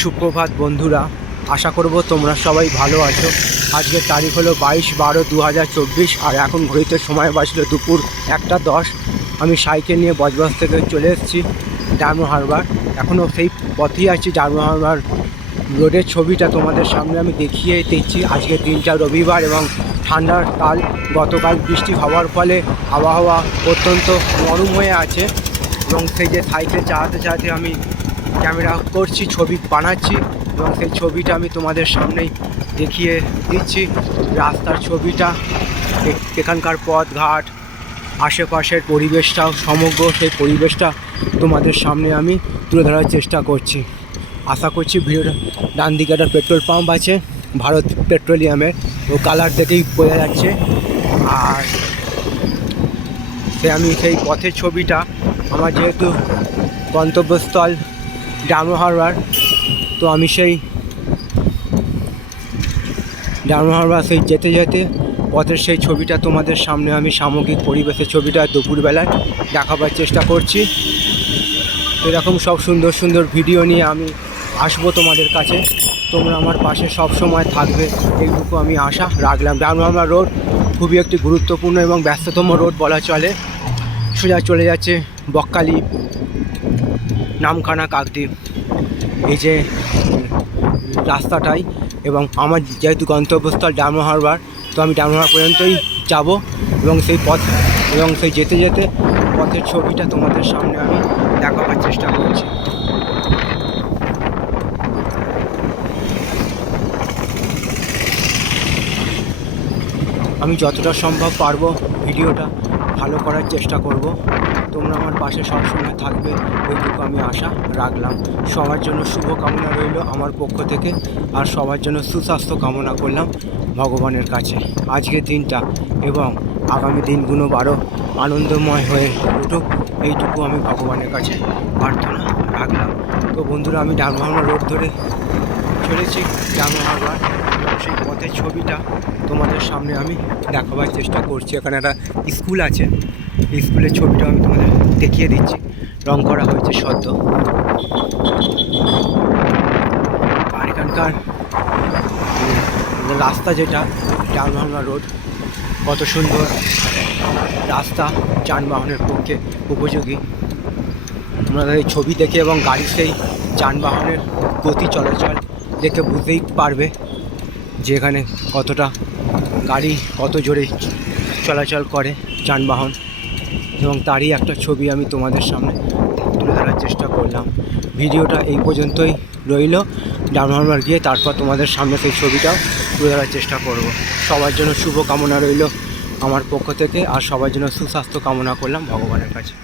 সুপ্রভাত বন্ধুরা, আশা করব তোমরা সবাই ভালো আছো। আজকের তারিখ হলো বাইশ বারো দু আর এখন ঘড়িতে সময় বাজলো দুপুর একটা দশ। আমি সাইকেল নিয়ে বজবজ থেকে চলে এসেছি ডায়মন্ড হারবার। এখনও সেই পথেই আছি ডায়মন্ড হারবার রোডের ছবিটা তোমাদের সামনে আমি দেখিয়ে দিচ্ছি। আজকের দিনটা রবিবার এবং ঠান্ডার কাল, গতকাল বৃষ্টি হওয়ার ফলে আবহাওয়া অত্যন্ত নরম হয়ে আছে এবং সেই যে সাইকেল চালাতে চালাতে আমি ক্যামেরা করছি, ছবি বানাচ্ছি এবং সেই ছবিটা আমি তোমাদের সামনেই দেখিয়ে দিচ্ছি। রাস্তার ছবিটা এখানকার পথঘাট, আশেপাশের পরিবেশটাও সমগ্র সেই পরিবেশটা তোমাদের সামনে আমি তুলে ধরার চেষ্টা করছি। আশা করছি ভিডিওটা ডান দিকে একটা পেট্রোল পাম্প আছে, ভারত পেট্রোলিয়ামের, ও কালার দেখেই বোঝা যাচ্ছে। আর সে আমি সেই পথের ছবিটা, আমার যেহেতু গন্তব্যস্থল ডায়মন্ড হারবার তো আমি সেই ডায়মন্ড হারবার সেই যেতে যেতে পথের সেই ছবিটা তোমাদের সামনে আমি সামগ্রিক পরিবেশের ছবিটা দুপুরবেলায় দেখাবার চেষ্টা করছি। এরকম সব সুন্দর সুন্দর ভিডিও নিয়ে আমি আসব তোমাদের কাছে। তোমরা আমার পাশে সব সময় থাকবে। এইটুকু আমি আশা রাখলাম। হারবার রোড খুবই একটি গুরুত্বপূর্ণ এবং ব্যস্ততম রোড বলা চলে। সোজা চলে যাচ্ছে বকখালি। নামখানা কাকদ্বীপ। এই যে রাস্তাটাই এবং আমার যেহেতু গন্তব্যস্থল ডায়মন্ড হারবার, তো আমি ডায়মন্ড হারবার পর্যন্তই যাব এবং সেই পথ এবং সেই যেতে যেতে পথের ছবিটা তোমাদের সামনে আমি দেখাবার চেষ্টা করছি। আমি যতটা সম্ভব পারব ভিডিওটা ভালো করার চেষ্টা করব। তোমরা আমার পাশে সবসময় থাকবে, ওইটুকু আমি আশা রাখলাম। সবার জন্য শুভ কামনা রইল আমার পক্ষ থেকে, আর সবার জন্য সুস্বাস্থ্য কামনা করলাম ভগবানের কাছে। আজকের দিনটা এবং আগামী দিনগুলো আরও আনন্দময় হয়ে উঠুক, এইটুকু আমি ভগবানের কাছে প্রার্থনা রাখলাম। তো বন্ধুরা, আমি ডানভাবনা রোড ধরে চলেছি হারবার। সেই পথের ছবিটা তোমাদের সামনে আমি দেখাবার চেষ্টা করছি। এখানে একটা স্কুল আছে স্কুলের ছবিটা আমি তোমাদের দেখিয়ে দিচ্ছি। রং করা হয়েছে সদ্য। আর এখানকার রাস্তা যেটা ডানভাঙা রোড, কত সুন্দর রাস্তা যানবাহনের পক্ষে উপযোগী। আপনারা এই ছবি দেখে এবং গাড়ির সেই যানবাহনের গতি চলাচল দেখে বুঝতেই পারবে যে এখানে কতটা গাড়ি কত জোরে চলাচল করে যানবাহন। এবং তারই একটা ছবি আমি তোমাদের সামনে তুলে ধরার চেষ্টা করলাম। ভিডিওটা এই পর্যন্তই রইল। ডাউনহারবার গিয়ে তারপর তোমাদের সামনে সেই ছবিটাও তুলে ধরার চেষ্টা করব। সবার জন্য শুভ কামনা রইল আমার পক্ষ থেকে আর সবার জন্য সুস্বাস্থ্য কামনা করলাম ভগবানের কাছে।